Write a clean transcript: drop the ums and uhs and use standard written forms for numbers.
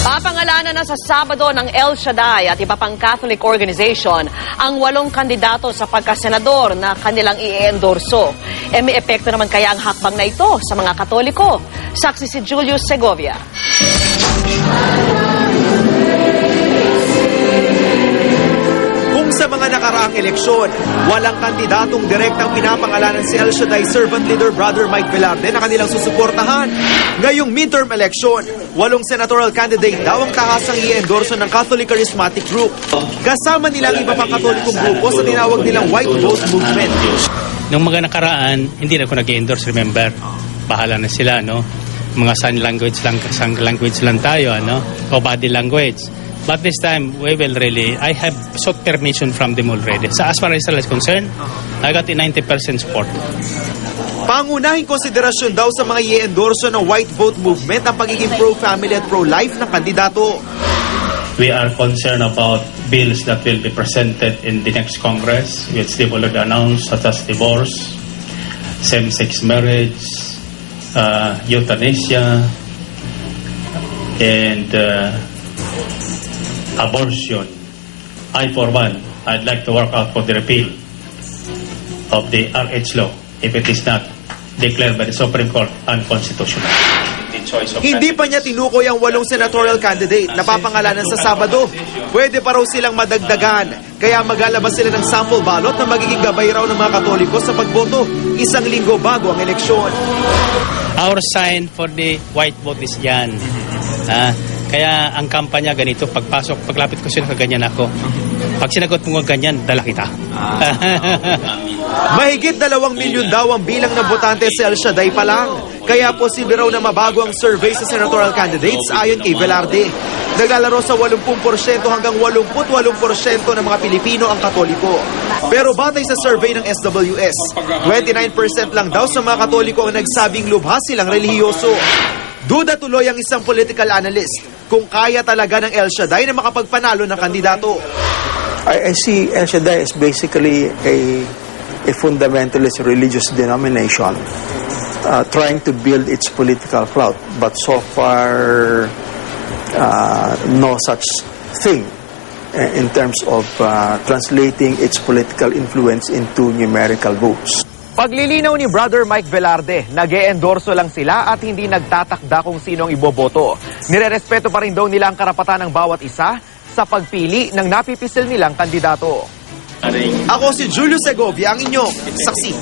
Papangalanan na sa Sabado ng El Shaddai at iba pang Catholic organization ang 8 kandidato sa pagkasenador na kanilang i-endorso. May epekto naman kaya ang hakbang na ito sa mga Katoliko? Saksi si Julius Segovia. Sa mga nakaraang eleksyon, walang kandidatong direktang pinapangalanan si El Shaddai Servant Leader Brother Mike Velarde na kanilang susuportahan. Ngayong midterm election, 8 senatorial candidate daw ang tahasang i-endorso ng Catholic Charismatic Group. Kasama nilang iba pang katolikong grupo sa tinawag nilang White Vote Movement. Nung mga nakaraan, hindi na ako nag-endorse, remember? Bahala na sila, no? Mga sign language lang tayo, ano? O body language. But this time, we will really, I have sought permission from them already. So as far as Israel is concerned, I got a 90% support. Pangunahing konsiderasyon daw sa mga i-endorso ng White Vote Movement ang pagiging pro-family at pro-life ng kandidato. We are concerned about bills that will be presented in the next Congress, which they will announce, such as divorce, same-sex marriage, euthanasia, and abortion. I, for one, I'd like to work out for the repeal of the RH law if it is not declared by the Supreme Court unconstitutional. Hindi pa niya tinukoy ang 8 senatorial candidate na papangalanan sa Sabado. Pwede pa raw silang madagdagan, kaya maglalabas sila ng sample ballot na magiging gabay raw ng mga Katoliko sa pagboto 1 linggo bago ang eleksyon. Our sign for the white vote is yan. Kaya ang kampanya ganito, paglapit ko sila, ganyan ako. Pag sinagot mo ganyan, dala kita. Mahigit 2 milyon daw ang bilang ng botante sa El Shaddai pa lang. Kaya posible raw na mabago ang survey sa senatorial candidates ayon kay Velarde. Naglalaro sa 80% hanggang 88% ng mga Pilipino ang Katoliko. Pero batay sa survey ng SWS, 29% lang daw sa mga Katoliko ang nagsabing lubha silang relihiyoso. Duda tuloy ang isang political analyst kung kaya talaga ng El Shaddai na makapagpanalo ng kandidato. I see El Shaddai as basically a fundamentalist religious denomination trying to build its political clout. But so far, no such thing in terms of translating its political influence into numerical votes. Paglilinaw ni Brother Mike Velarde, nag-e-endorso lang sila at hindi nagtatakda kung sino ang iboboto. Nirerespeto pa rin daw nila ang karapatan ng bawat isa sa pagpili ng napipisil nilang kandidato. Ako si Julius Segovia, ang inyong saksi.